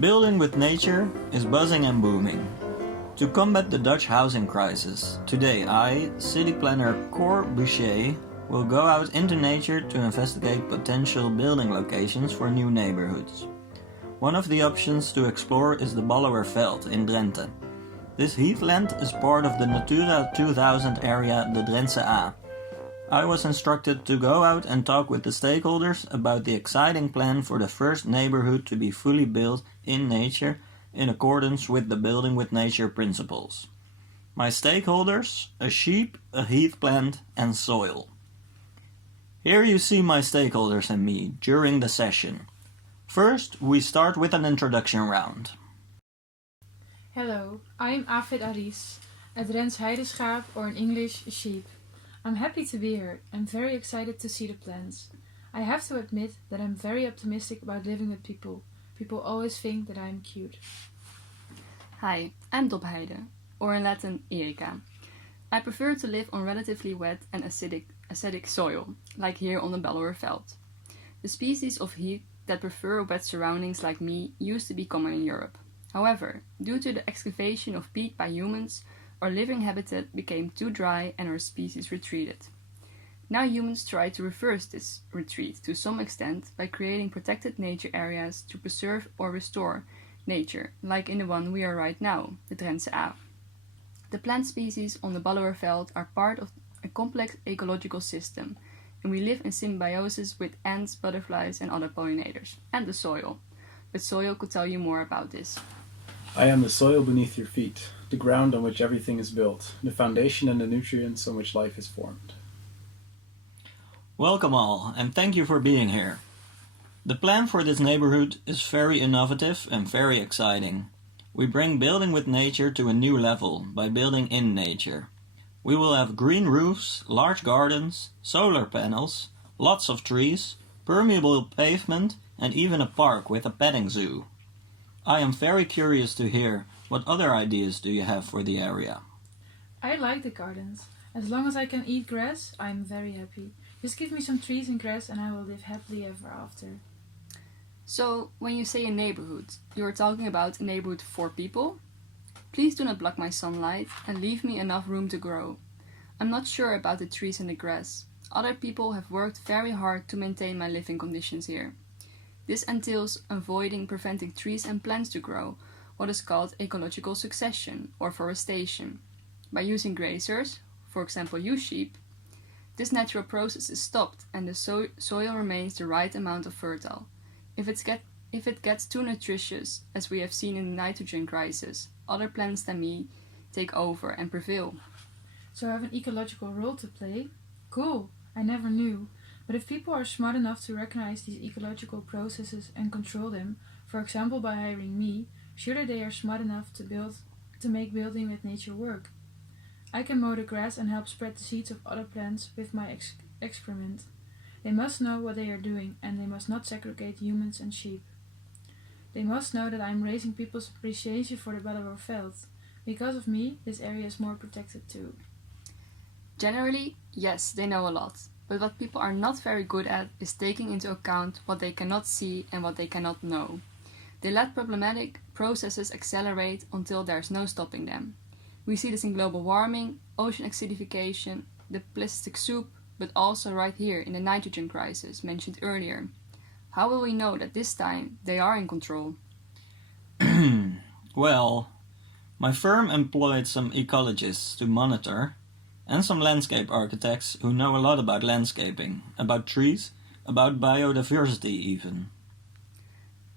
Building with nature is buzzing and booming. To combat the Dutch housing crisis, today I, city planner Cor Busier, will go out into nature to investigate potential building locations for new neighbourhoods. One of the options to explore is the Balloërveld in Drenthe. This heathland is part of the Natura 2000 area, the Drenthe A. I was instructed to go out and talk with the stakeholders about the exciting plan for the first neighbourhood to be fully built in nature in accordance with the building with nature principles. My stakeholders: a sheep, a heath plant and soil. Here you see my stakeholders and me during the session. First, we start with an introduction round. Hello, I'm Afid Aris, a Drents heideschaap, or in English, a sheep. I'm happy to be here and very excited to see the plans. I have to admit that I'm very optimistic about living with people. People always think that I'm cute. Hi, I'm Dopheide, or in Latin Erika. I prefer to live on relatively wet and acidic soil, like here on the Balloërveld. The species of heath that prefer wet surroundings like me used to be common in Europe. However, due to the excavation of peat by humans, our living habitat became too dry and our species retreated. Now humans try to reverse this retreat to some extent by creating protected nature areas to preserve or restore nature, like in the one we are right now, the Drenthe A. The plant species on the Balloërveld are part of a complex ecological system, and we live in symbiosis with ants, butterflies and other pollinators, and the soil. But soil could tell you more about this. I am the soil beneath your feet, the ground on which everything is built, the foundation and the nutrients on which life is formed. Welcome all, and thank you for being here. The plan for this neighbourhood is very innovative and very exciting. We bring building with nature to a new level by building in nature. We will have green roofs, large gardens, solar panels, lots of trees, permeable pavement and even a park with a petting zoo. I am very curious to hear what other ideas do you have for the area. I like the gardens. As long as I can eat grass, I'm very happy. Just give me some trees and grass and I will live happily ever after. So, when you say a neighborhood, you are talking about a neighborhood for people? Please do not block my sunlight and leave me enough room to grow. I'm not sure about the trees and the grass. Other people have worked very hard to maintain my living conditions here. This entails preventing trees and plants to grow, what is called ecological succession or forestation. By using grazers, for example you sheep, this natural process is stopped and the soil remains the right amount of fertile. If it gets too nutritious, as we have seen in the nitrogen crisis, other plants than me take over and prevail. So I have an ecological role to play? Cool, I never knew. But if people are smart enough to recognize these ecological processes and control them, for example by hiring me, surely they are smart enough to make building with nature work. I can mow the grass and help spread the seeds of other plants with my excrement. They must know what they are doing and they must not segregate humans and sheep. They must know that I am raising people's appreciation for the Balloërveld. Because of me, this area is more protected too. Generally, yes, they know a lot. But what people are not very good at is taking into account what they cannot see and what they cannot know. They let problematic processes accelerate until there is no stopping them. We see this in global warming, ocean acidification, the plastic soup, but also right here in the nitrogen crisis mentioned earlier. How will we know that this time they are in control? Well, my firm employed some ecologists to monitor and some landscape architects who know a lot about landscaping, about trees, about biodiversity even.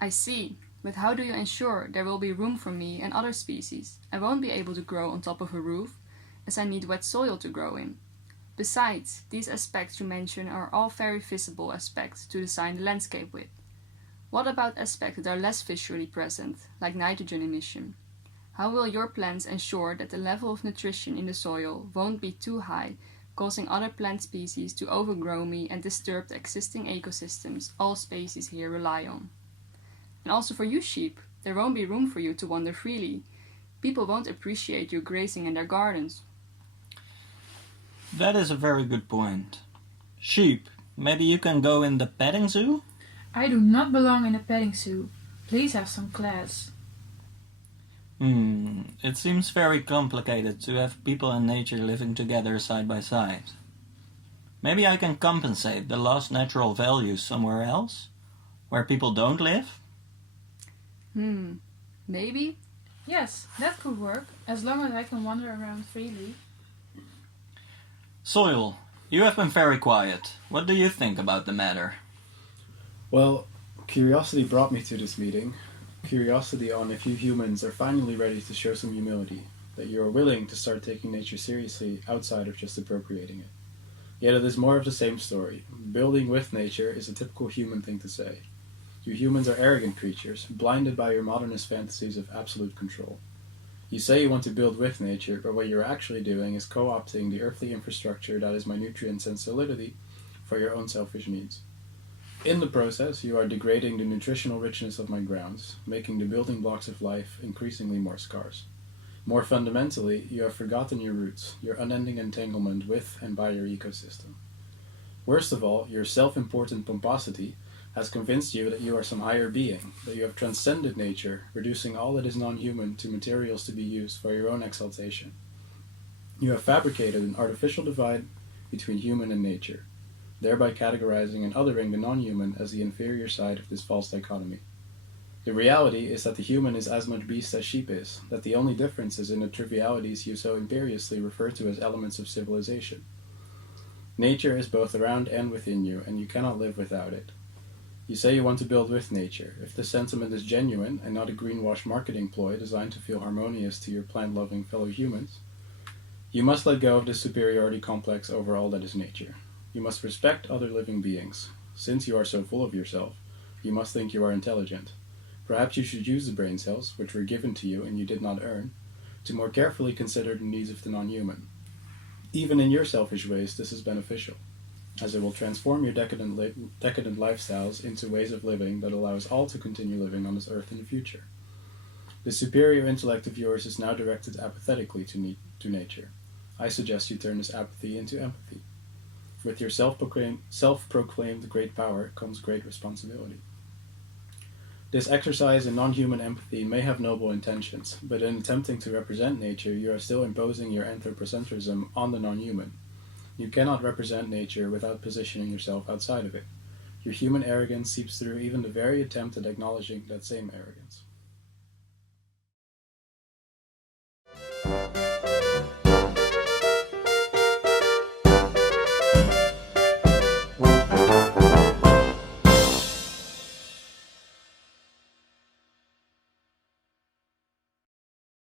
I see, but how do you ensure there will be room for me and other species? I won't be able to grow on top of a roof, as I need wet soil to grow in. Besides, these aspects you mention are all very visible aspects to design the landscape with. What about aspects that are less visually present, like nitrogen emission? How will your plants ensure that the level of nutrition in the soil won't be too high, causing other plant species to overgrow me and disturb the existing ecosystems all species here rely on? And also for you sheep, there won't be room for you to wander freely. People won't appreciate you grazing in their gardens. That is a very good point. Sheep, maybe you can go in the petting zoo? I do not belong in a petting zoo. Please have some class. It seems very complicated to have people and nature living together side by side. Maybe I can compensate the lost natural values somewhere else, where people don't live? Maybe? Yes, that could work, as long as I can wander around freely. Soil, you have been very quiet. What do you think about the matter? Well, curiosity brought me to this meeting. Curiosity on if you humans are finally ready to show some humility, that you are willing to start taking nature seriously outside of just appropriating it. Yet it is more of the same story. Building with nature is a typical human thing to say. You humans are arrogant creatures, blinded by your modernist fantasies of absolute control. You say you want to build with nature, but what you're actually doing is co-opting the earthly infrastructure that is my nutrients and solidity for your own selfish needs. In the process, you are degrading the nutritional richness of my grounds, making the building blocks of life increasingly more scarce. More fundamentally, you have forgotten your roots, your unending entanglement with and by your ecosystem. Worst of all, your self-important pomposity has convinced you that you are some higher being, that you have transcended nature, reducing all that is non-human to materials to be used for your own exaltation. You have fabricated an artificial divide between human and nature, thereby categorizing and othering the non-human as the inferior side of this false dichotomy. The reality is that the human is as much beast as sheep is, that the only difference is in the trivialities you so imperiously refer to as elements of civilization. Nature is both around and within you, and you cannot live without it. You say you want to build with nature. If this sentiment is genuine and not a greenwash marketing ploy designed to feel harmonious to your plant-loving fellow humans, you must let go of this superiority complex over all that is nature. You must respect other living beings. Since you are so full of yourself, you must think you are intelligent. Perhaps you should use the brain cells, which were given to you and you did not earn, to more carefully consider the needs of the non-human. Even in your selfish ways, this is beneficial, as it will transform your decadent lifestyles into ways of living that allow us all to continue living on this earth in the future. The superior intellect of yours is now directed apathetically to nature. I suggest you turn this apathy into empathy. With your self-proclaimed great power comes great responsibility. This exercise in non-human empathy may have noble intentions, but in attempting to represent nature, you are still imposing your anthropocentrism on the non-human. You cannot represent nature without positioning yourself outside of it. Your human arrogance seeps through even the very attempt at acknowledging that same arrogance.